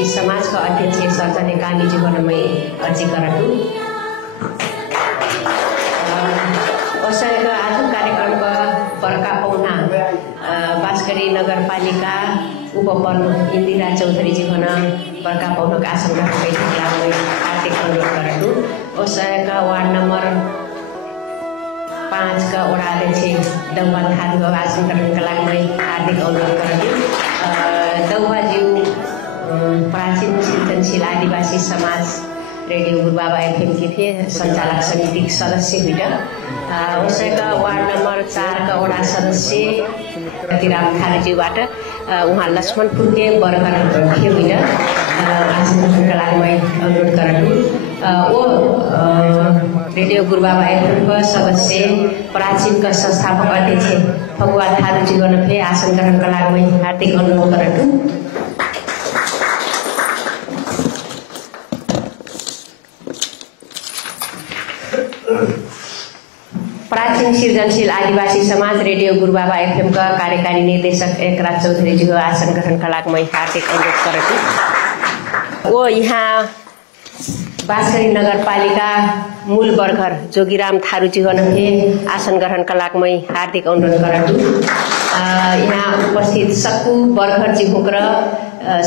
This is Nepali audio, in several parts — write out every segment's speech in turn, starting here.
आदिवासी समाजका अध्यक्ष सर्जने कालीजी बनमै अर्जी गरटु औषधका आज कार्यक्रमका बर्का पौना बाँसगढी नगरपालिका उपप्रमुख इन्दिरा चौधरीजी भन बर्का पौनक आसन ग्रहणका लागि हार्दिक अनुरोध गरटु औषधका वार्ड नम्बर 5 का वडा अध्यक्ष दौवा थारू आसन ग्रहणका लागि हार्दिक अनुरोध गरटु दौवाज्यू प्राचीन सृजनशील आदिवासी समाज रेडियो गुरुबाबा एफएम के थिए संचालक समिति सदस्य हुन् उसैका वार्ड नम्बर 4 का वडा सदस्य तिराम थारूज्यूबाट उहाँ लक्ष्मणपुरके बर्गर थिए हुन् आसन ग्रहणका लागि अनुरोध गरटु ओ रेडियो गुरुबाबा एफएम सदस्य प्राचीन का संस्थापक अध्यक्ष फगुवा थारूजी गर्न आसन ग्रहणका लागि हार्दिक अनुरोध गरटु प्राचीन सृजनशील आदिवासी समाज रेडियो गुरुबाबा एफएम का कार्यकारी निर्देशक एकराज चौधरी जी आसन ग्रहणका लागि मैं हार्दिक अनुरोध गरटु ओ यहाँ बाँसगढी नगरपालिका मूल बर्गर जोगीराम थारूजी गणफे आसन ग्रहणका लागि मैं हार्दिक अनुरोध गरटु यहाँ उपस्थित सक्कु बर्गरजी हुक्र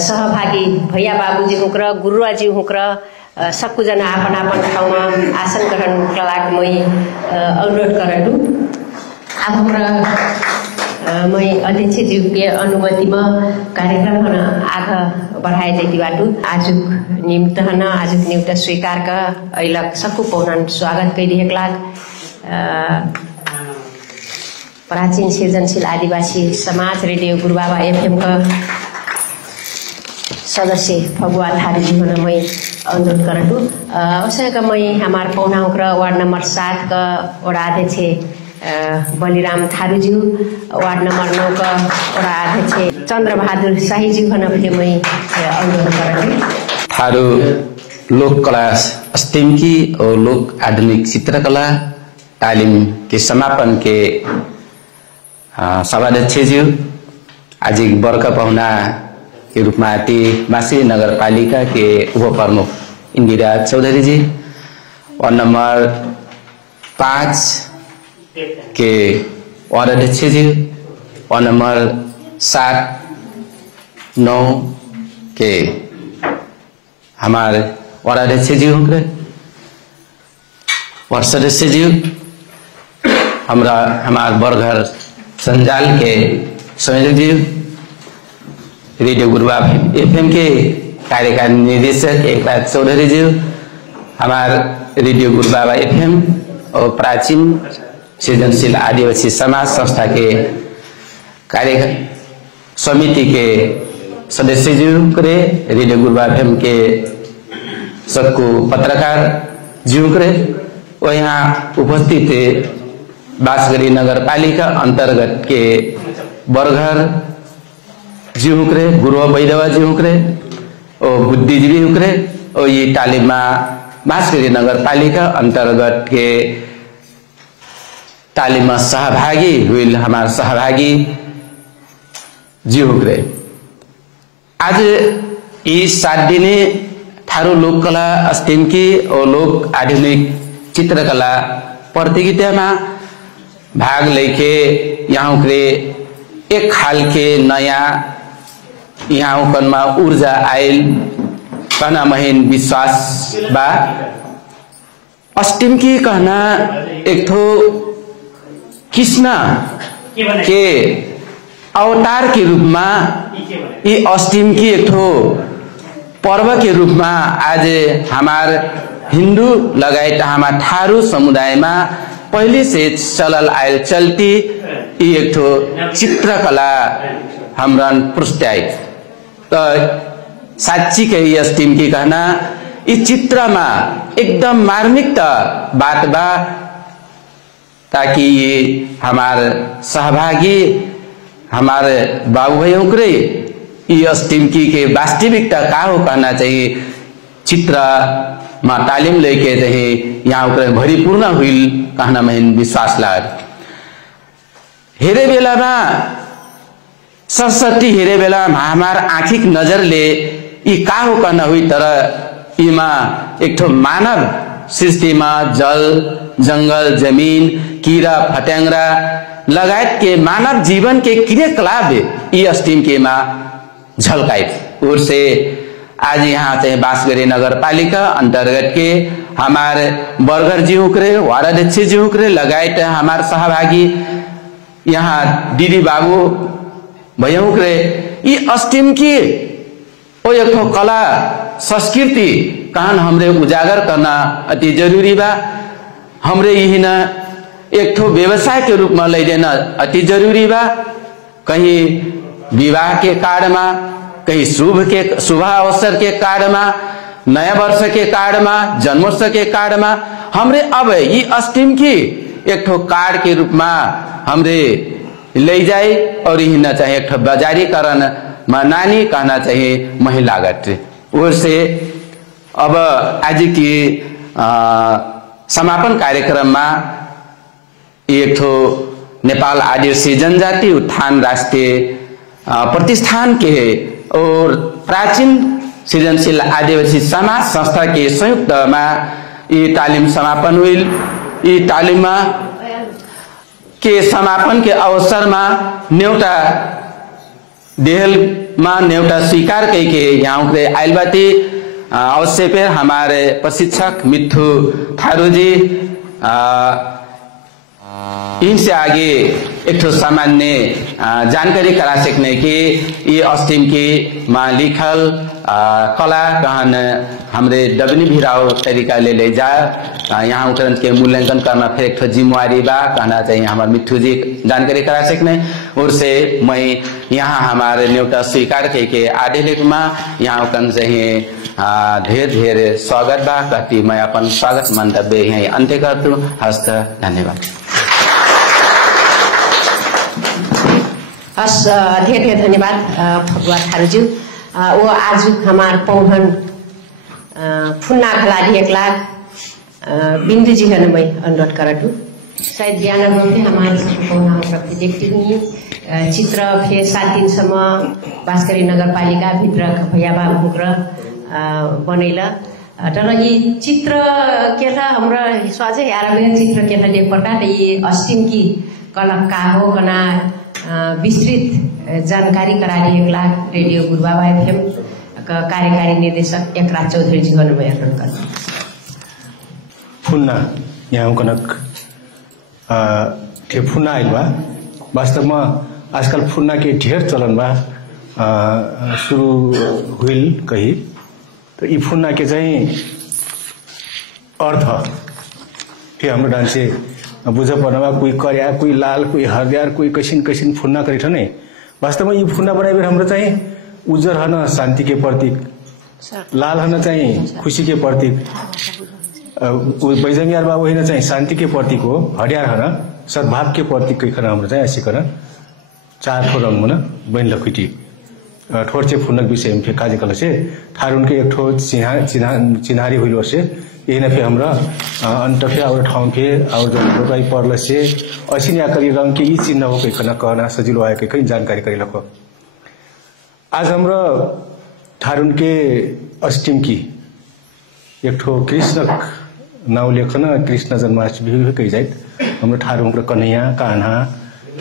सहभागी भैया बाबुजी हुक्र गुरुवाजी हुक्र सबैजना आपन आपन ठाउँमा आसन ग्रहणका लागि मैं अनुरोध गरटु अब हमरा मैं अध्यक्षज्यूको अनुमतिमा कार्यक्रम आगा बढ़ाए जैती बाटू आजुक निमित्त स्वीकारका अहिलक सक्कु पौनान स्वागत कैदिहेक लाग प्राचीन सृजनशील आदिवासी समाज रेडियो गुरुबाबा एफएम का सदस्य फगुवा थारूजी हुन मैं अनुरोध गरटु उसैका मैं हमार पौनाउक वार्ड नम्बर 7 का वडा अध्यक्ष बलिराम थारूज्यू वार्ड नम्बर 9 का वडा अध्यक्ष चन्द्रबहादुर शाहीजी भन मैं अनुरोध गरटु थारू लोक कला अस्तिमकी और लोक आधुनिक चित्रकला तालीम के समापन के सभाध्यक्ष जी आज बर्का पहुना के रूप में आती बाँसगढी नगरपालिका के उप प्रमुख इंदिरा चौधरी जी वार्ड नंबर 5 के वार्ड अध्यक्ष जी वार्ड नंबर 7, 9 के हमारे वार्ड अध्यक्ष जी होंगे वार्ड सदस्य जी हमारे बर्गर संजाल के संयोजक जी रेडियो गुरुबाबा एफएम के कार्यकारी निदेशक एकराज चौधरी जी हमारे रेडियो गुरुबाबा एफएम और प्राचीन सृजनशील आदिवासी समाज संस्था के कार्य समिति के सदस्य जी करे रेडियो गुरुबाबा एफएम के सबको पत्रकार जी करे और यहाँ उपस्थित बाँसगढी नगरपालिका अंतर्गत के बर्गर जी हुक्रे गुरुवा बैदवा जी हुक्रे और बुद्धिजीवी हुक्रे और ये तालीमा बाँसगढी नगरपालिका अंतर्गत के तालीमा सहभागी हुए हमारे सहभागी जी हुक्रे आज इस 7 दिने थारू लोक कला अस्तिम की और लोक आधुनिक चित्रकला प्रतियोगिता में भाग लेके यहाँ के एक खाल के नया यहाँ में ऊर्जा आयल कहना महीन विश्वास बा अस्टिम की कहना एक थो कृष्ण के अवतार के रूप में ये अस्टिम की एक थो पर्व के रूप में आज हमार हिंदू लगायत हमार थारू समुदाय में पहले से चलल आयल चलती एक थो चित्रकला हमरन पुरस्ताय तो साच्ची के यस टीम की कहना इस चित्र में एकदम मार्मिक बात बा ताकि ये हमारे सहभागी हमारे बाबू भाइयों के यस टीम की के वास्तविकता का हो कहना चाहिए चित्र में तालीम लेके चाहिए यहाँ भरिपूर्ण हुई कहना में विश्वास लाग हेरे बेला में सरस्वती हेरे बेला हमार आँखिक नजर ले यी का हो कहन हुई तर यीमा एक ठो मानव सृष्टिमा जल जंगल जमीन कीड़ा फट्याङ्ग्रा लगायत के मानव जीवन के क्रियाकलाप ये अस्टिम के मा झलकाइत और से आज यहाँ चाहिँ बाँसगढी नगरपालिका अंतर्गत के हमारे बर्गर जी उकरे वाराध्यक्ष जी उकरे लगायत हमारे सहभागी यहाँ दीदी बाबू भैया उकरे ये अस्टिम की ओ एक ठो कला संस्कृति कहन हमरे उजागर करना अति जरूरी बा। हमरे यही न एक ठो व्यवसाय के रूप में ले देना अति जरूरी बा। कहीं विवाह के कार्ड में, कहीं शुभ अवसर के कार्ड में, नया वर्ष के कार्ड में, जन्मोत्सव के कार्ड में हमरे अब ये अस्टिम की एक ठो कार्ड के रूप में हमरे ले जाए और यही न चाहिए एक ठो बाजारीकरण में नानी कहना चाहिए महिला गट और से अब आज की समापन कार्यक्रम में एक ठो नेपाल आदिवासी जनजाति उत्थान राष्ट्रीय प्रतिष्ठान के और प्राचीन सृजनशील आदिवासी समाज संस्था के संयुक्त में ये तालीम समापन हुई। ये तालीम के समापन के अवसर में न्यूटा देहल में न्यूटा स्वीकार करके यहाँ के आइलबाती अवश्य पे हमारे प्रशिक्षक मिथु थारू जी इनसे आगे एक ठो सामान्य जानकारी करा सकने की ये अस्टिम की माँ लिखल कला कहन हमरे डबनी भिराव तरीका ले जा यहाँ उपकरण के मूल्यांकन करना फिर एक ठो जिम्मेवारी बा कहना चाहिए हमारे मिथु जी जानकारी करा सकने और से मैं यहाँ हमारे न्यूटा स्वीकार के आधे लेख में यहाँ उपकरण चाहिए ढेर ढेर स्वागत बा कहती मैं अपन स्वागत मंतव्य यही अंत्य करती हूँ। हस्त धन्यवाद। ढेर ढेर धन्यवाद फगुआ थारूज्यू। वो आज हमार पौहन फुन्ना खलाडी एक लाख बिंदु जी हन मैं अनुरोध करत हूँ। शायद ज्ञान में हमारे पौना प्रति देखती हुई चित्र फिर 7 दिन सम्म बाँसगढी नगरपालिका भित्र भैयाबा मुग्र बनैला तर ये चित्र के था हमरा स्वाझै आरम्भ चित्र के था देख पड़ता ये अस्टिम की कला का हो कना विस्तृत जानकारी करा दी 1 लाख रेडियो गुरुबाबा एफएम का कार्यकारी निर्देशक एकराज चौधरी जी को मैं अनुरोध करता फुन्ना यहाँ कनक फुन्ना आइल बा वास्तव में आजकल फुन्ना के ढेर चलन बा शुरू हुई कही तो ये फुन्ना के चाहिँ अर्थ के हाम्रो डान्से बुझ पर्नमा कोही करिया कोही लाल कोही हरियर कोही कैसिन कैसिन फुन्ना करेठ नै वास्तव में ये फुन्ना बनाए हाम्रो चाहिँ उज्जर हन शान्ति के प्रतीक लाल हन चाहिँ खुशी के प्रतीक बैजंगियार बाबू होइन चाहिँ शान्ति के प्रतीक हो हरियर हन सद्भाव के प्रतीक कैखन हाम्रो चाहिँ ऐसिकन 4 ठो रंग मन बन लखुटी ठोरचे फुन्नक विषय में काजे कल से थारुन के एक ठो चिन्हारी हुई से यही न फिर हमरा अंत फिर और ठाउँ फिर और जो रोगाई पर्ल से ऐसी आकरी रंग के ये चिन्ह हो कैखन कहना सजिलो आए कैखन जानकारी करी लखो। आज हमरा थारुन के अस्टिम की एक ठो कृष्ण नाव लेखन कृष्ण जन्माष्टमी भी कही जाए हमरा थारुन के कन्हैया कान्हा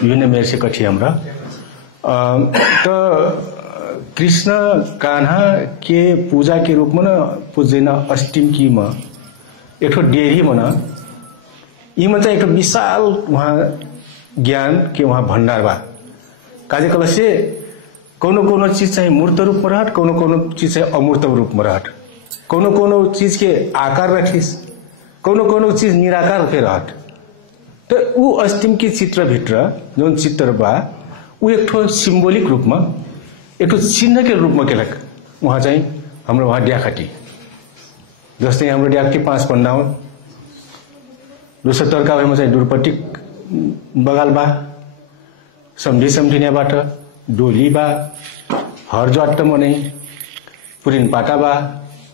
विभिन्न मेर से कठी हमरा तो कृष्ण कान्हा के पूजा के रूप में पूजना अस्टिम की में एक डेरी में यी चाहिँ एक विशाल वहाँ ज्ञान के वहाँ भंडार बा काजे कल से कोनो चीज चाहिँ मूर्त रूप में रहट कोनो चीज चाहिँ अमूर्त रूप में रहट कोनो चीज के आकार रखिस कोनो चीज निराकार के रहट तो ऊ अस्टिम की चित्र भित्र जो चित्र बा ऊ एक ठो सिम्बोलिक रूप में एक ठो चिन्ह के रूप में केलक वहाँ चाहिँ हाम्रो वहाँ ड्याखटी जस्तै हाम्रो ड्याखटी 5 पन्ना हो दोस्रो तर्कामा चाहिँ दुर्पट्टि बगाल बा सम्झिनेबाट डोली बा हरजट मनै पुरिन पाटा बा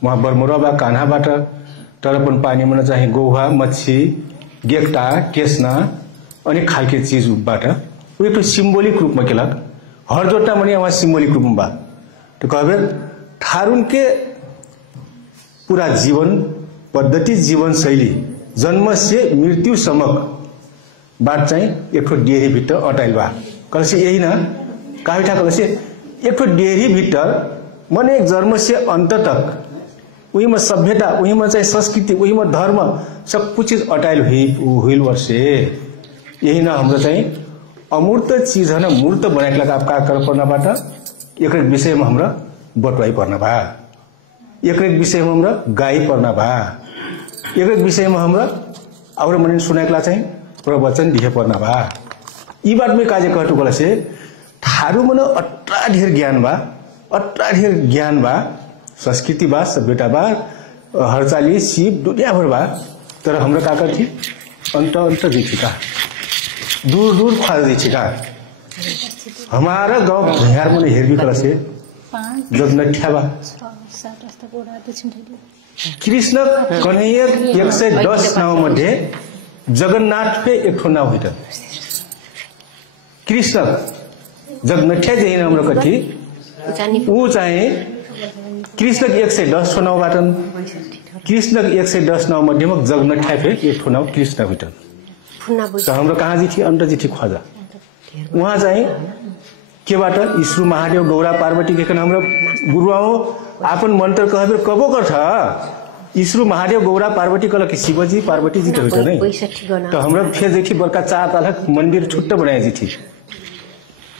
वहाँ बरमोरा बा कान्हाबाट तरपन पानीमा चाहिँ गोहा मच्छी गेक्टा केस्ना अनेक खालके चीजबाट एक सिम्बोलिक रूप में केलक हरजोटा मनी वहाँ सिम्बोलिक रूप में बा तो कहबे थारुन के पूरा जीवन पद्धति जीवन शैली जन्म से मृत्यु समक बात चाहिँ एक डेरी भित्र अटाइल बा कल से यही ना काफी कल से एक डेरी भीतर मन एक जन्म से अंत तक वही में सभ्यता वही में चाहिँ संस्कृति वही में धर्म सब कुछ चीज अटाइल हुई वर्षे यही ना हाम्रो चाहिँ अमूर्त चीज है ना मूर्त बनाएका लगा आपका कर पर्नबाट एक विषय में हमरा बटवाई पर्न बा एक विषय में हमरा गाई पर्न बा एक विषय में हमरा और मन सुनाएका चाहिँ प्रवचन दिए पर्न बा यी बात में काजे कहटु गला से थारू मन अट्रा ढेर ज्ञान बा अट्रा ढेर ज्ञान बा संस्कृति बा सभ्यता बा हरचाली सीप दुनिया भर बा तर हमरा का करथी अंत अंत देखिका दूर दूर फाल देखिका हमारा गांव बिहार में हेरबी कला से जब नठ्या बा कृष्ण कन्हैया 110 नाव मध्ये जगन्नाथ पे एक ठो नाव हिट कृष्ण जब नठ्या जे हाम्रो कथी ऊ चाहिँ कृष्ण 110 ठो नाव बाटन कृष्ण 110 नाव मध्ये में जगन्नाथ पे एक ठो नाव कृष्ण हिटन तो हाम्रो कहाँ जी थी अंत जी थी ख्वाजा वहाँ चाहिँ के बाट ईश्वर महादेव गौरा पार्वती के कन हाम्रो गुरुआओ आपन मंत्र कहबे कबो करथा ईश्वर महादेव गौरा पार्वती कल कि शिवजी पार्वती जी तो होता नहीं तो हमरा फिर देखी बड़का 4 तालक मंदिर छुट्टा बनाए जी थी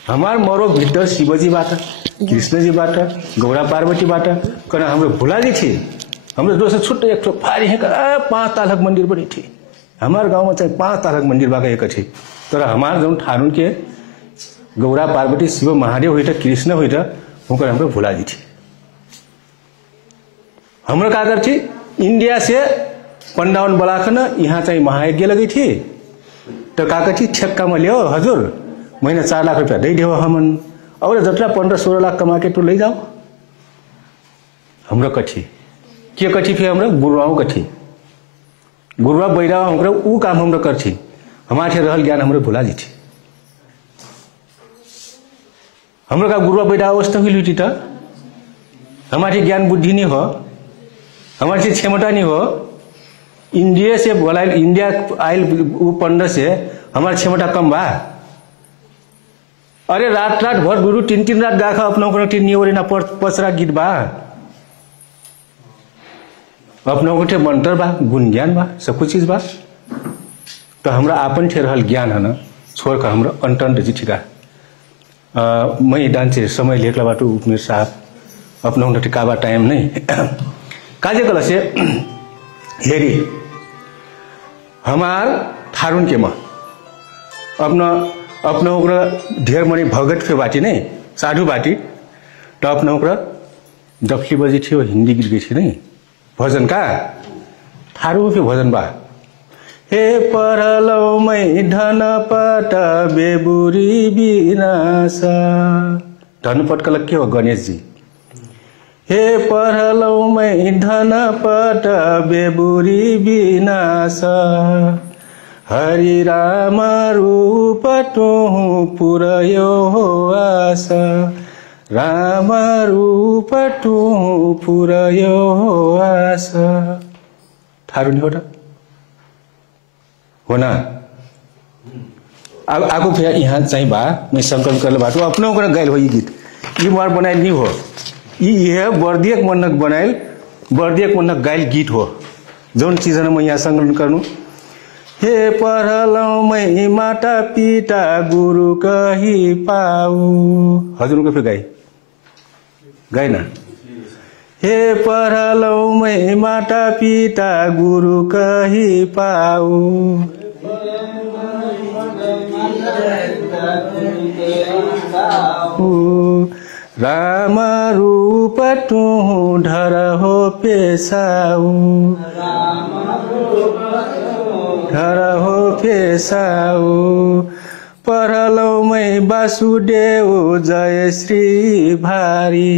हमार मरो भीतर शिवजी बाट कृष्ण जी बाट गौरा पार्वती बाट कन हाम्रो भुला जी थी हाम्रो दोसर छुट्टा एक फारी है 5 तालक मंदिर बनी थी हमार गांव में चाहिँ 5 तालक मंदिर बाका एक थी तर हमार जौन थारुन के गौरा पार्वती शिव महादेव होइटा कृष्ण होइटा हुकर हाम्रो भुला जी थी हाम्रो का कर थी इंडिया से पंडावन बलाखन यहाँ चाहिँ महायज्ञ लगी थी तो का कर थी ठेक्का में लियो हजुर महीना 4 लाख रुपया दे देव हमन और जतरा 15-16 लाख कमा के तो ले जाओ हाम्रो कथी के कथी फिर हाम्रो गुरुआओ कथी गुरुआ बैरावा हाम्रो ऊ काम हाम्रो करथी हमारे रहल ज्ञान हाम्रो भुला जी थी हाम्रो का गुरुआ बैरावा अवस्था हुई लुटी त हमारी ज्ञान बुद्धि नहीं हो हमारी क्षमता नहीं हो इंडिया से बोला इंडिया आयल वो 15 से हमारी क्षमता कम बा अरे रात रात भर गुरु 3 रात गाखा अपना को टीन निवरेना पचरा गीत बा अपना को मंत्र बा गुण ज्ञान बा सब कुछ चीज बा तो हमरा आपन ठे रहल ज्ञान है ना छोड़ कर हमरा अंटन जी ठिका मैं डांचे समय लेखला बाटो उपमेर साहब अपना उन्हें काबा टाइम नहीं काजे कला से हेरी हमार थारुन के माँ अपना अपना ओकरा ढेर मनी भगत के बाटी नहीं साधु बाटी तो अपना ओकरा डफली बजी थी हिंदी गीत गई थी नहीं भजन का थारू के भजन बा हे परलौ मै धन पट बेबुरी विनाश धन पट का लग के हो गणेश जी हे परलौ मै धन पट बेबुरी विनाश हरि राम रूप तुहु पुरयो आस राम रूप तुहु पुरयो आस थारू नहीं होता होना अब आगो फिर यहाँ चाहिए बा मैं संकल्प कर बाटो अपना को गायल हो ये गीत ये मार बनाइल नहीं हो ये बर्दियक मनक बनाइल बर्दियक मनक गायल गीत हो जौन चीज मैं यहाँ संकलन करूँ हे पढ़लौ मैं माता पिता गुरु कही पाऊ हजुर को फिर गाई ना हे पढ़लौ मैं माता पिता गुरु कही पाऊ राम रूप तुहु धर हो पेशाऊ धर हो पेशाऊ पढ़लौ मैं वासुदेव जय श्री भारी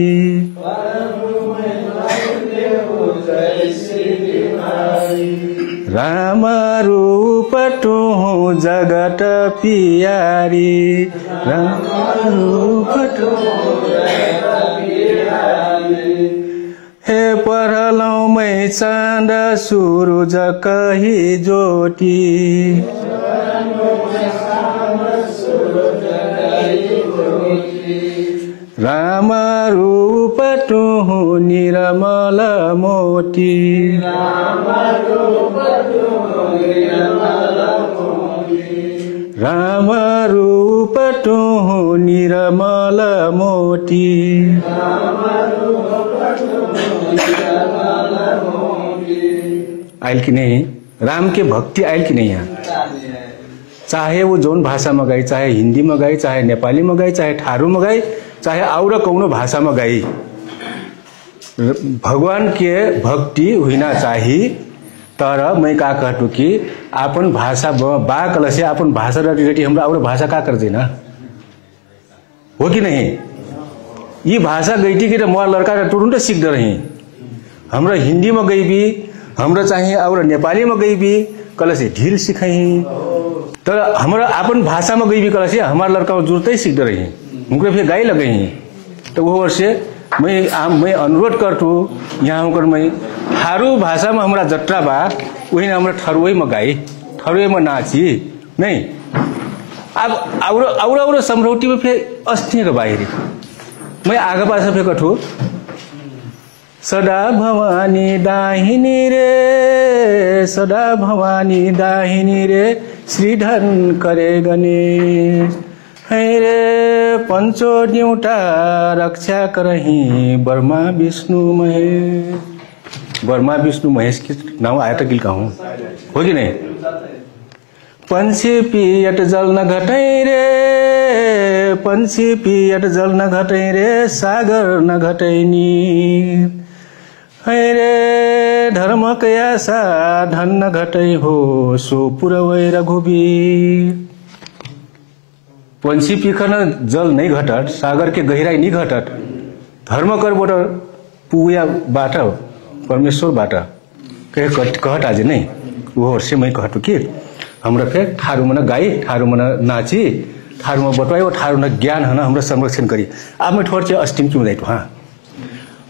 राम रूप तुहु जगत पियारी राम रूप तुहु जगत पियारी पढलौं मै चाँद सुरुज कही ज्योति राम रूप तुहु निरमल मोती राम रूप तुहु निरमल मोती आयल कि नहीं? राम के भक्ति आयल कि नहीं यहाँ? चाहे वो जौन भाषा में गाई, चाहे हिंदी में गाई, चाहे नेपाली में गाई, चाहे थारू में गाई, चाहे और कौनो भाषा में गाई, भगवान के भक्ति हुइना चाहिए। तर मैं का कहतु कि अपन भाषा बा कलसे अपन भाषा रेटी हमरा और भाषा का कर देना हो कि नहीं? ये भाषा गईटी के मोर लड़का तुरंत सीख रही। हमरा हिंदी में गई भी, हमरा चाहिए और नेपाली में गई भी कलसे ढील सीखही। तर हमरा अपन भाषा में गई भी कलसे हमारा लड़का जुड़ते ही सीख रही। उनके फिर गाई लगही। तो वो वर्ष मैं अनुरोध करतु यहाँ होकर मैं थारू भाषा में हमारा जट्रा बा वही ना हमरा ठरुई में गाई, ठरुई में नाची नहीं। अब और समरौटी में फिर अस्थिर के बाहरी मैं आगे पास फिर कठू सदा भवानी दाहिनी रे, सदा भवानी दाहिनी रे, श्रीधन करे गणेश है रे, पंचो ड्यूटा रक्षा करही ब्रह्मा विष्णु महेश। ब्रह्मा विष्णु महेश के नाम आया था कि कहूँ हो कि नहीं? पंछी पियट जल न घटै रे, पंछी पियट जल न घटै रे, सागर न घटै नीर है रे, धर्मक आशा धन न घटै हो, सो पुरवै रघुवीर। पंछी पिखन जल नहीं घटत, सागर के गहराई नहीं घटत, धर्म कर बोट पुया बाट परमेश्वर बाट कहट आज नहीं। वो से मैं कहतु कि हमरा फिर थारू मन गाई, थारू मन नाची, थारू में बटवाई, वो थारू न ज्ञान है ना हमरा संरक्षण करी। अब मैं थोड़ा अस्टिम क्यों जाइए? हाँ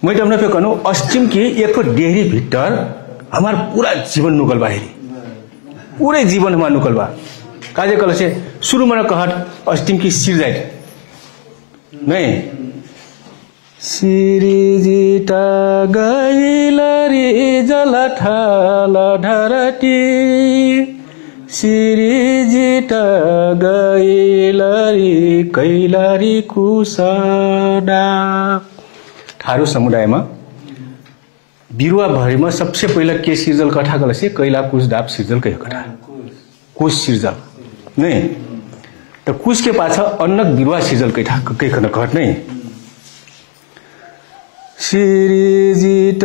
मैं तमने फिर कहूँ अस्टिम की एक तो डेहरी भीतर हमार पूरा जीवन नुकल बाहरी, पूरे जीवन हमार नुकल बा काजे कल से शुरू में कहट अस्टिम की सिर जाए नहीं। सिरिजिता गईलरी जलठाल धरती, सिरिजिता गईलरी कैलारी कुसडा। थारू समुदाय में बिरुवा भरी में सबसे पहले के सिर्जल कथा कल से कैला कुश डाप सिर्जल कह कथा कुश सिर्जल नहीं। तो कुश के पाछा अन्नक बिरुवा सिर्जल कह कहट नहीं। सिरिजित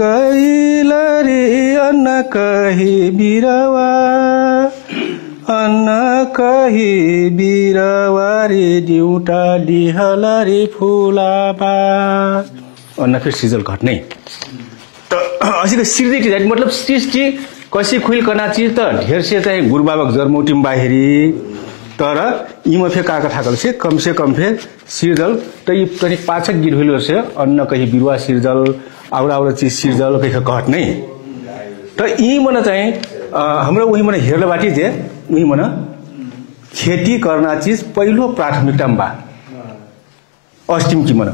गईलरी अन्न कही बिरवा, अन्न कही बिरवारी दिउटा दिहलरी फुलाबा। अन्न फिर सिजल घट नहीं। तो असी सृष्टि मतलब सृष्टि कसी खुल करना चीज तो ढेर से चाहे गुरु बाबा जरमौटिम बाहिरी। तर इमा फे का कथा से कम फिर सिर्जल तो ये तनी पाछक गिर हुई से अन्न कही बिरुवा सिर्जल और चीज सिर्जल कहीं कहट नहीं। तो यी मन चाहे हाम्रो वही मन हेर्न बाटी जे वही मन खेती करना चीज पहलो प्राथमिकता में बा। अस्टिम की मन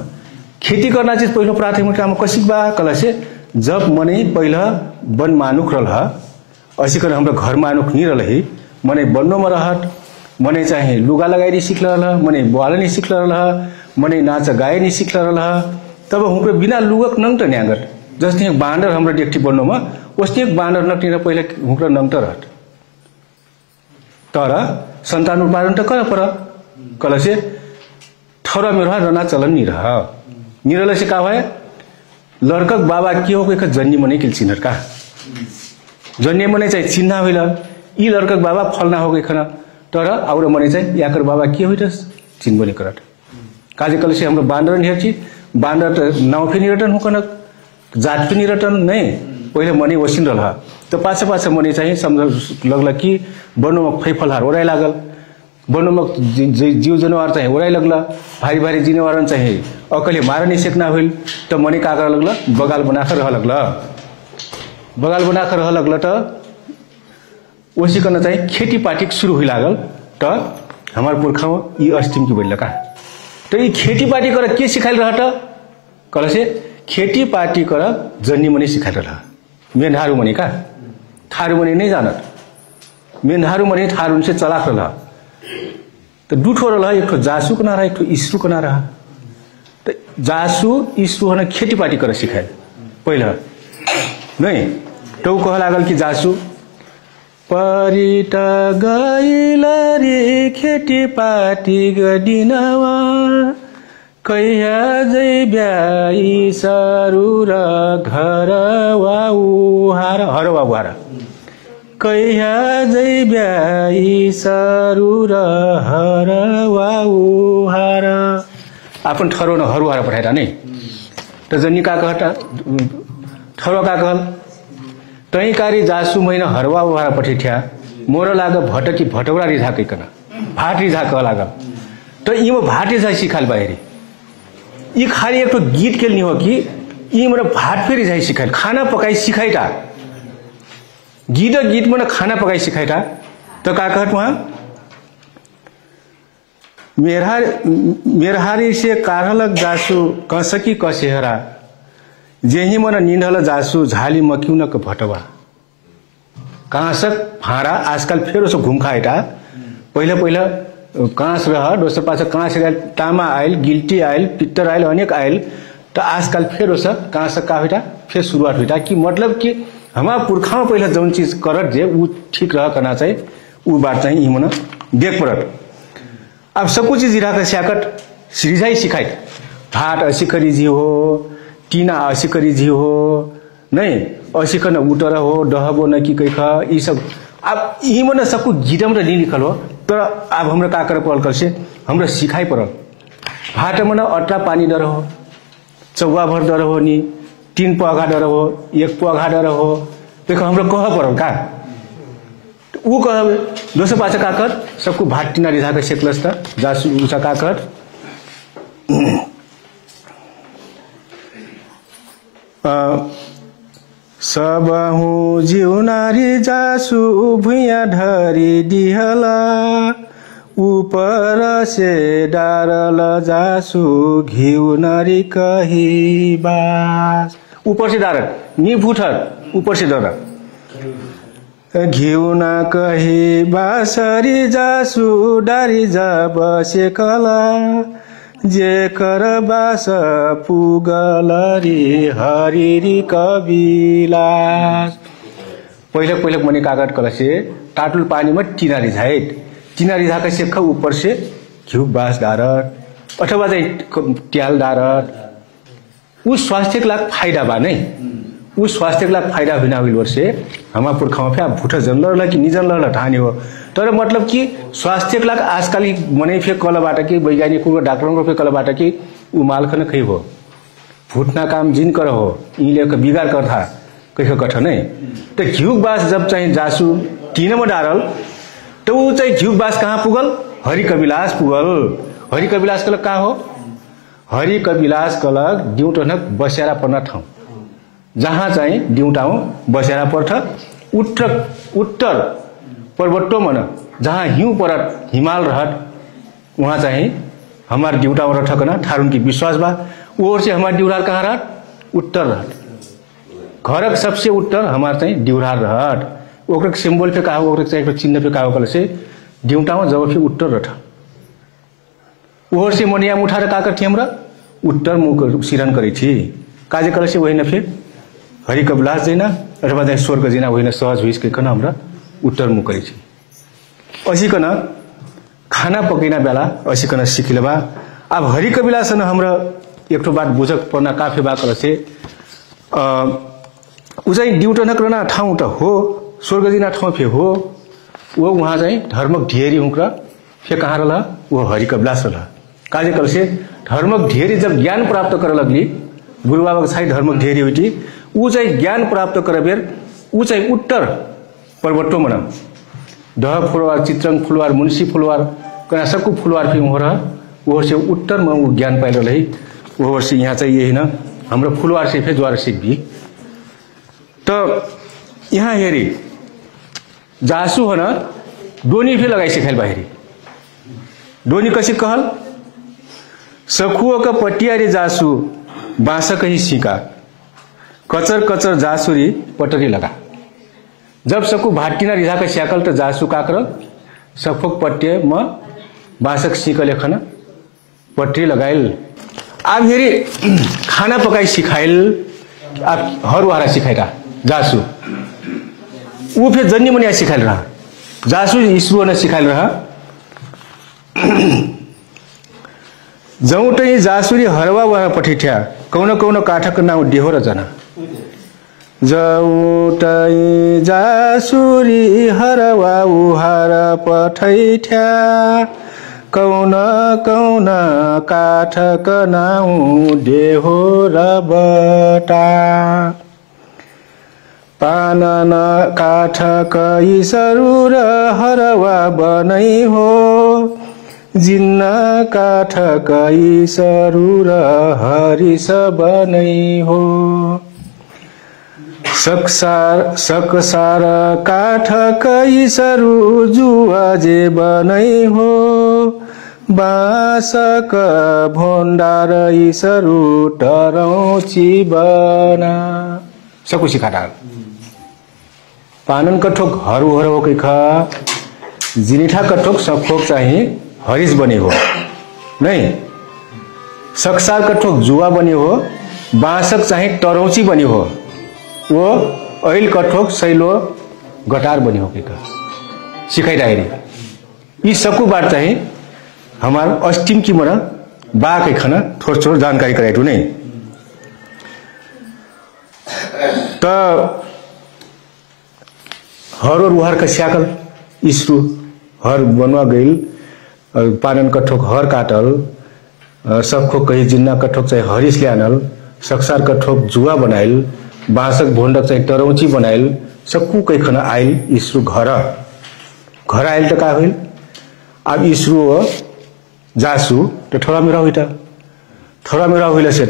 खेती करना चीज पहलो प्राथमिकता में कसी बा कल से जब मने पहला वन मानुक रह असी कर हाम्रो घर मानुक नहीं रही मने बन्नो में रहत, मने चाहे लुगा लगाई सीख रहा, मने बुआल नहीं सीख रहा, मने नाच गाए नहीं सीख रहा। तब हमको बिना लुगक नंग तो न्यागत जस्तै बाँदर हाम्रो डेक्टी बन्नो में वस्तै बाँदर नक्टिएर पहिले हुक्र नंग रहत। तर संतान उत्पादन तो कर पर कल से ठौरा में रह रना चलन नहीं रहा। निरल से का है लड़कक बाबा के हो एक जन्नी मने किल चिन्हर का जन्नी मने चाहिए चिन्ह हुई ई लड़कक बाबा फलना हो गई खाना। तर और मने चाहिए याकर बाबा के हुई चिन्ह बने करत काजे कल से हाम्रो बाँदर नहीं बाँदर तो नाव फिर निरटन होकन जात फिर निरटन नहीं पहले मने वसिन रहा। तो पाछा मने चाहिए समझ लगल कि बनो में फैफलहार ओराई लागल बनोमक जीव जनावर चाहिँ ओराइ लगला भारी भारी जनावर चाहिँ अकले मार नहीं सेकना होइल त मने का कर लगला बगाल बनाकर रह लगला बगाल बनाकर रह लगला त ओसिकन चाहिँ खेतीपाती सुरु हुइ लागल त हमार पुर्खामा यी अस्टिम की बैलका त यी खेतीपाती कर के सिखाइल रह त कलसे खेतीपाती कर जन्नी मने सिखाइल रह मेनहारु मने का थारु मने नहीं जानत मेनहारु मने थारु से चलाक रह तो दुठो रह एक ठो जासू कना रहा एक ठो ईसरू कना रहा तो जासू ईसरू हन खेतीपाती कर सिखाए पहिला नहीं तो कह लागल कि जासू परिट गइल रे खेतीपाती गदिनवा कहिया जै ब्याई सरू र घर वाउ हार हर वाउ हार कहिया जै ब्याई सरू र हर वाउ हार आपन ठरो न हरु हार पठाइरा नै त जन्नी का कहता ठरो का कहल तई कारी जासु महिना हरवा हार पठिठ्या मोर लाग भटकी भटौरा रिझा कइकन भाट रिझा कह लागल त इमो भाट रिझा सिखाल बाहिरी ई खाली एक तो गीत के नहीं हो कि ई मोर भाट फेरि जाइ सिखाइल खाना पकाई सिखाइटा गीत में खाना पकाई सिखाइटा तो का कहत वहाँ मेरहारी से कारहलक जासु कसकी कसेहरा जेही मन निंढल जासु झाली मक्युनक भटवा कांसक फारा आजकल फेर उसो घुमखाइटा पहिला कांस रह दोस्रो पाछो कांस आयल तामा आयल गिल्टी आयल पित्तर आयल अनेक आयल तो आजकल फेर उस कांसक का हुइटा फेर शुरुआत हुइटा कि मतलब कि हमारा पुरखाओं पहिला जौन चीज करत जे उ ठीक रह करना चाहिए उ बात चाहिए इमन देख पड़त अब सब कुछ चीज इरा स्याकट सिरिझाई सिखाई भाट असिकरी जी हो टीना असिकरी जी हो नहीं असिकन उटर हो डहबो न की कह ई सब अब इमन सब कुछ गीतम नहीं लिखल हो तर अब हमरा का करे पड़ल कर से हमरा सिखाई पड़ल भाट मन अट्ला पानी डर हो चौवा भर डर हो नी 3 पौघा डर हो 1 पौघा डर हो देखो हमरा कह पड़ल का ऊ कह दोसर पाछा का कर सबको भाट टीना रिझा के सेकलस त जासु उसा का कर सबहु जिउनारी जासु भुइया ढरी दिहला ऊपर से डारल जासु घिउ नरी कही बास ऊपर से डारल नी भूठर ऊपर से डर घिउ न कही बासरी जासु डारी जब से कला जे कर बास पुगलरी हरिरी कबिलास पहले मने कागज कल से टाटुल पानी में टीना रिझा के सेख ऊपर से घिउ बास डारत अथवा चाहिँ ट्याल डारत उ स्वास्थ्य के लाग फायदा बा नहीं उ स्वास्थ्य के लाग फायदा हुना हुइल वर्षे हमारा पुरखामा फे भूठ जनल कि निजन लल ठानी हो तर मतलब कि स्वास्थ्य के लाग आजकल मने फे कलबाट कि वैज्ञानिक को डाक्टरों को फे कलबाट कि उ मालखन खै हो भूटना काम जिन कर हो इले के बिगार कर था कहियो कठ नहीं तो घिउ बास जब चाहिँ जासु टीन में डारल तो उ चाहिँ घिउ बास कहाँ पुगल हरि कविलास पुगल हरि कविलास कलक कहाँ हो हरि कविलास कलक डिउटनक बस्यारा पर्न ठाउँ जहाँ चाहिँ डिउटाउँ बस्यारा पर्छ उत्तर पर्वतो मन जहाँ हिउँ परत हिमाल रहत वहाँ चाहिँ हमार डिउटाउँ रठकन थारुन की विश्वास बा ओर से हमार डिउरार कहाँ रहत उत्तर रहत घरक सबसे उत्तर हमार चाहिँ डिउरार रहत ओकर सिंबल पे कहा ओकर चाहिँ चिन्ह पे कहा कल से डिउटाउँ जब फिर उत्तर रठ ओर से मनिया उठाएर का करथी हमरा उत्तर मुख सिरन करै छी काजे कल से वही न फिर हरि कविलास जैना अथवा चाहिँ स्वर्ग जैना वही न सहज हुइस कन हमरा उत्तर मुख करै छी असिकन खाना पकैना बेला असिकन सिखिलबा अब हरि कविलास न हमरा एक बात बुझक पर्ना काफे बा कल से उ चाहिँ डिउटनक रना ठाउँ त हो स्वर्ग जिना ठाउँ फे हो वो वहाँ चाहिँ धर्मक ढेरी हुँक्र फे कहाँ रहा वो हरि कविलास रहा काजे कल से धर्मक ढेरी जब ज्ञान प्राप्त कर लगली गुरु बाबा छाई धर्मक ढेरी हुई ऊ चाहिँ ज्ञान प्राप्त कर बेर ऊ चाहिँ उत्तर पर्वतो मन डह फुलवार चित्रंग फुलवार मुंशी फुलवार कना सबको फुलवार फिल्म हो रहा वो से उत्तर में वो ज्ञान पाइल रहे वो से यहाँ चाहिँ यही न हाम्रो फुलवार से फे ज्वार से भी तो यहाँ हेरी जासू हो न डोनी फे लगाई सिखाइल बाहेरी डोनी कसी कहल सखुओ का पटियारी जासू बांस कहीं सीका कचर कचर जासुरी पटरी लगा जब सकू भाटिना रिझा का स्याकल तो जासू काकर सफोक पट्टे म बांसक सीक लेखन पटरी लगाइल अब हेरी खाना पकाई सिखाइल अब हरुवारा सिखाइरा जासू वो फिर जन्नी मनिया सिखाइल रहा जासू ईश्वर ने सिखाइल रहा जौटै जासुरी हरवा वहाँ पठिठ्या कौन कौन काठक नाउँ डेहो र जना जौटै जासुरी हरवा उहार पठैठ्या कौन कौन काठक नाउँ डेहो र बटा पानन काठक इसरु र हरवा बनै हो जिन्न काठक इसरु र हरिस बनै हो सकसार काठक इसरु जुवा जे बनै हो बाँसक भोण्डार इसरु टरौची बना सकु सिखाटा पानन कठोक हरु हरु कै खा जिनिठा कठोक सफोक चाहिँ हरिस बने हो नहीं सकसार कठोक जुवा बने हो बाँसक चाहिँ टरौची बने हो वो ऐल कठोक सैलो गटार बने हो के सिखाइरहेरी यी सकु बात चाहिँ हमार अस्टिम की मना बा के खाना थोड़ा थोड़ा जानकारी कराइटू नहीं तो हर और उहार का स्याकल इसरू हर बनवा गईल पानन कठोक हर काटल सबको कहीं जिन्ना कठोक चाहिँ हरिस ल्यानल सकसार कठोक जुवा बनाइल बाँसक भोंडक चाहिँ टरौची बनाइल सबको कहीं खाना आइल इसरू घर आइल तो का होइल अब इसरू हो जासू तो थोड़ा मेरा हुईटा थोड़ा मेरा हुईला से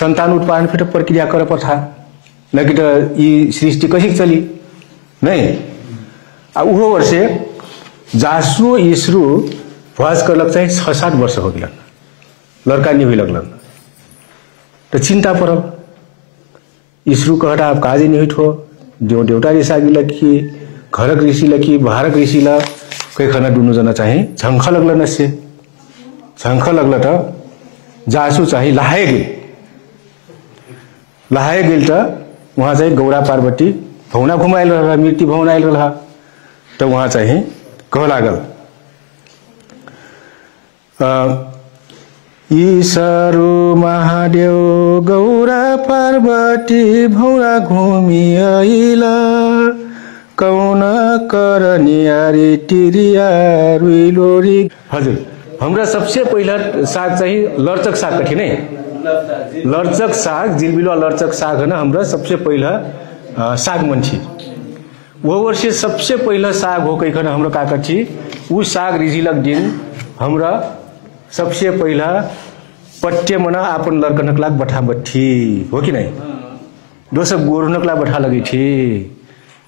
संतान उत्पादन फिर प्रक्रिया कर पठा न कि ये सृष्टि कशी चली नहीं अब वो वर्षे जासू इसरू भुवाज करलक चाहिँ 6-7 वर्ष हो गया लड़का नहीं हुई लगलन तो चिंता पड़ल इसरू कहटा अब काजी नहीं ठो देउटा ऋषि लखी घरक ऋषि लखी भारक ऋषि ला कई खाना दुनु जना चाहिँ झंख लगलन से झंख लगल तो जासू चाहिँ लहाए गेल तो वहाँ चाहिँ गौरा पार्वती भौना घुमाइल रहा मृत्यु भौना आइल रहा तो वहाँ चाहिँ कह लागल ईशरु महादेव गौरा पार्वती भौरा घुमी आइल कौन करनियारी टिरिया रुइलोरी हजुर हमरा सबसे पहिला साग चाहिँ लर्चक साग कठिन है लर्चक साग जिलबिलवा लर्चक साग है ना हमरा सबसे पहिला साग मंची वो वर्ष सबसे पहिला साग हो कहीं हमरा का कठी उ साग रिझिलक दिन हमरा सबसे पहिला पट्टे मना आपन लड़कनक लाग बैठा बैठी हो कि नहीं दोसर गोरुनक लाग बैठा लगी थी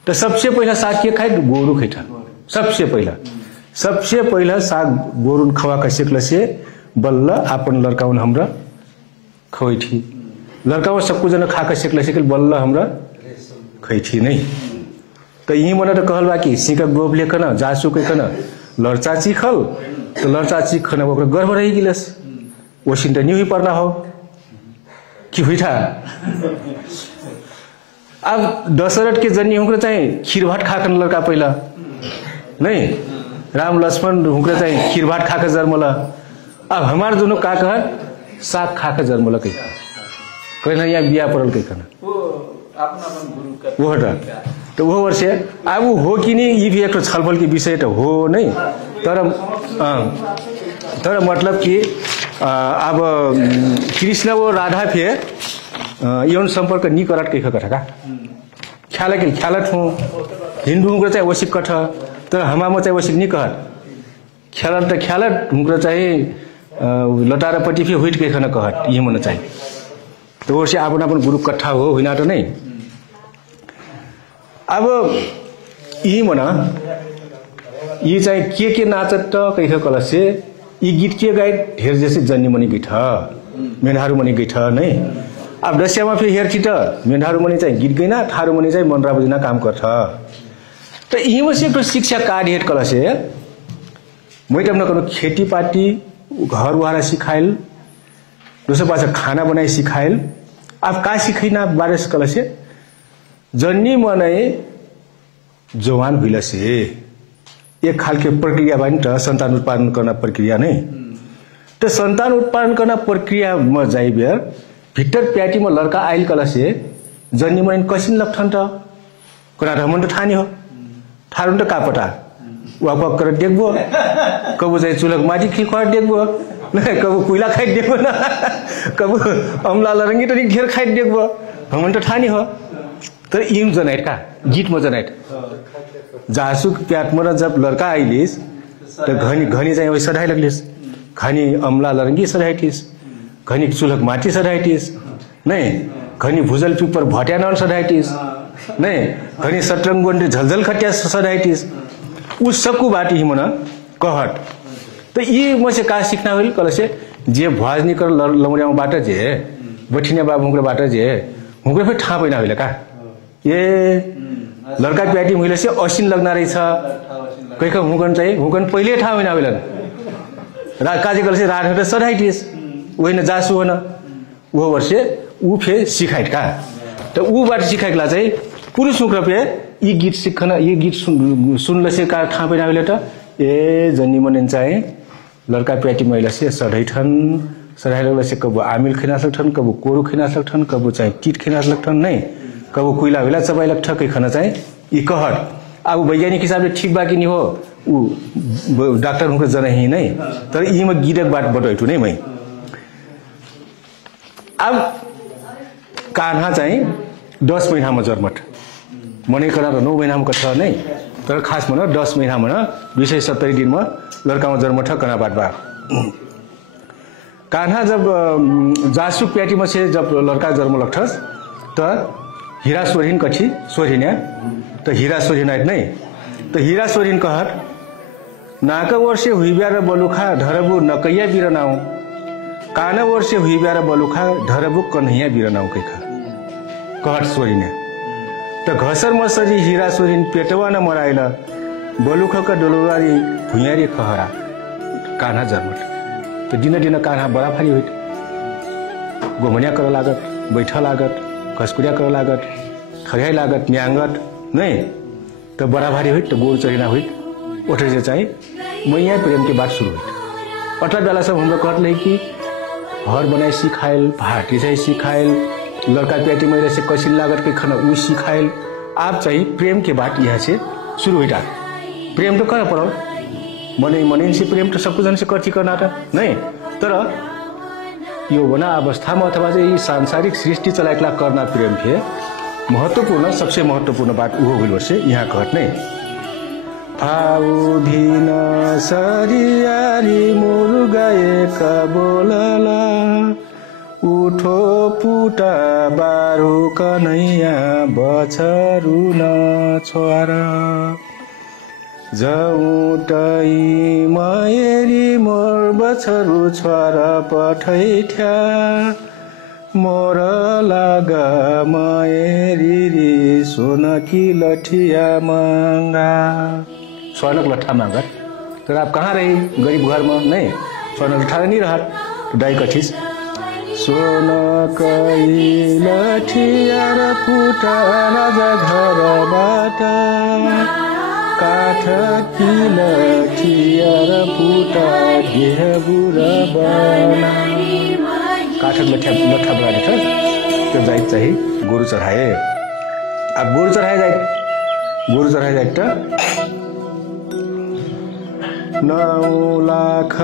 तो सबसे पहिला साग के खाए गोरु खैठा सबसे पहिला साग गोरुन खवा का सिकल से बल्ल आपन लड़काउन हमरा खवै थी लड़काउन सबको जना खा का सिकल बल्ल हमरा खै थी नहीं तो यही मन तो कहल बा कि सिंक गोब लेखन जासू के कन लड़चा चिखल तो लड़चा चिखन ओकरा गर्भ रही गिलस ओसिन त नहीं हुई पर्ना हो कि हुईठा अब दशरथ के जन्नी हुक्र चाहिँ खीर भात खाकन लड़का पहिला नहीं राम लक्ष्मण हुक्र चाहिँ खीर भात खाकर जन्मला अब हमार दोनों का कह साग खाकर जन्मला कहीं कहना यहाँ बिया पड़ल कहीं खाना वो हटा तो वो वर्ष अब हो कि नहीं ये भी एक छलफल की विषय तो हो नहीं तर मतलब कि अब कृष्ण वो राधा फे यौन संपर्क नहीं करट कहीं कथा का ख्याल हूँ हिंदू को चाहे वसिक कठ तर हमारा चाहे वसिक नहीं कहत ख्याल त ख्याल हुँक्रो चाहिँ लटारापट्टि फे हुइट के खन कहत यही मन चाहिँ तो वर्ष आपन आपन गुरु कट्ठा हो होइन त नै अब यही मन यी चाहिँ के नाचत त कैख कलसे यी गीत के गाई ढेर जैसे जन्नी मनी गीत मेनहारू मनी गीत नै अब दस्यामा फेरि हेर्थी त मेनहारू मनी चाहिँ गीत गइना थारू मनी चाहिँ मनरा बुझिना काम गर्छ त यही मसे एक शिक्षा कार्ड हेट कलसे मैटम न कनो खेतीपाती घर वारा सिखाइल दोस्रो पाछा खाना बनाई सिखाइल अब का सिखैना बारेस कलसे जन्नी मनै जवान भइलसे एक खालके प्रक्रिया भनि त सन्तान उत्पादन गर्न प्रक्रिया नै त सन्तान उत्पादन गर्न प्रक्रिया म जाइ बेर भिटर प्याटी म लड़का आइल कलसे जन्नी मनै कसिन लक्षण त कोना रमन त ठानी हो ठारुन त कापटा वाक वाक कर देखबो कबो चाहिँ चुलक माटी खिखर देखबो न कबो कुइला खाइ देखबो न कबो अमला लरंगी त घेर खाइ देखबो रमन त ठानी हो तर इम जनाइट का गीत म जनाइट जासुक प्याट मर जब लड़का आइलिस त घनी घनी चाहिँ सधाइ लगलिस घनी अमला लरंगी सधाइटिस घनी चुलक माटी सधाइटिस नै घनी भुजल पिपर भट्यानल सधाइटिस नै घनी सत्रंगोन्डे झलझल खट्या सधाइटिस उस सबको बाटी ही मना कहट तो ये मसे का सीखना होइल कलसे जे भवाजनी कर लमरिया बाटा जे बठिने बाबु हुँक्रो बाटा जे हुँक्रो फेरि ठा पैना होइल का ये लड़का प्याटी मैले से असिन लग्ना रहेछ कैक हुँकन चाहिँ हुँकन पहिले ठा पैना होइल काजे कलसे राड त सधाइटिस होइन जासु होइन वो वर्षे ऊ फे सिखाइट का त ऊ बाट सिखाइकला चाहिँ पुरुष हुँक्रो पे यी गीत सिक्खन यी गीत सुनले से का ठा पैना होइल त ए जन्नी मनन चाहिँ लड़का प्याटी महिला से सधैठन सधाइले से कबो आमिल खिना सक्छन् कबो कोरु खिना सक्छन् कबो चाहिँ कीट खिना सक्छन् नै कबो कुइला होला चबाइला ठकै खन चाहिँ यी कहट अब वैज्ञानिक हिसाबले ठीक बाकी नि हो ऊ डाक्टर हुँको जनही नै तर यीमा गिडक बाट बटैठु नै मै अब कान्हा चाहिँ 10 महिनामा जन्मट मनै करा 9 महिनामा कथा नै तर खास मन 10 महिनामा 270 दिनमा लड़कामा जन्म ठ कना बाट बा कान्हा जब जासु प्याटीमा से जब लड़का जन्म लक्षस त हीरा सोरिन कछि सोरिन्या त हीरा सोरिन नै त हीरा सोरिन कहत नाक वर्षे हुइब्या र बलुखा धरबु नकैया बिरनाउ काना वर्षे हुइब्या र बलुखा धरबु कन्हैया बिरनाउ कैखा कहत सोरिन्या त घसर मसरी हीरा सोरिन पेटवा न मराइला बलुखका डोलवारी भुयारी खहरा कान्हा जन्मट त दिन दिन कान्हा बराफारी होइट गोमनिया कर लागत बैठा लागत घसकुरिया कर लागत खरियाई लागत न्याङ्गत नै त बराफारी होइट त गोरु चरिना होइट ओठे चाहिँ मैया प्रेम के बात शुरू होइट अठा बेला सब हाम्रो कहले कि घर बनाई सिखाइल भाटी चाहिँ सिखाइल लड़का प्याटी महिला से कसिन लागत के खना ऊ सिखाइल आप चाहिँ प्रेम के बात यहाँ से शुरू होइटा प्रेम तो कर पड़ो मनै मनै से प्रेम तो सबको जन से कथी करना था नहीं तर यो बना अवस्था में अथवा चाहिँ सांसारिक सृष्टि चलाइकला करना प्रेम थे महत्वपूर्ण सबसे महत्वपूर्ण बात ऊ हो से यहाँ कहत नहीं फाउ भिन सरियारी मुर्गाए बोलला उठो पुटा बारु कन्हैया बछरु न छोरा जाउटै मायरी मोर बछरु छोरा पठैठ्या मोर लागा मायरी री सोनकी लठिया मांगा स्वर्णक लट्ठा मांगा तर आप कहाँ रही गरीब घर में नहीं स्वर्ण लट्ठा नहीं रहा तो दाई कठिस सोनकै लठिया र फुटा राजा घरबाट काठ कि लठिया र फुटा घेबुर बना काठक लट्ठा बनाने था तो जाइत चाहिँ गोरु चढ़ाए अब गोरु चढ़ाए जाइत त 9 लाख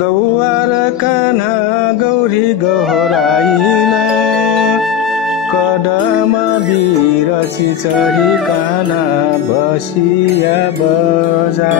गौवार कान्हा गौरी गहराइला कदम बिरसी चढी कान्हा बसिया बजा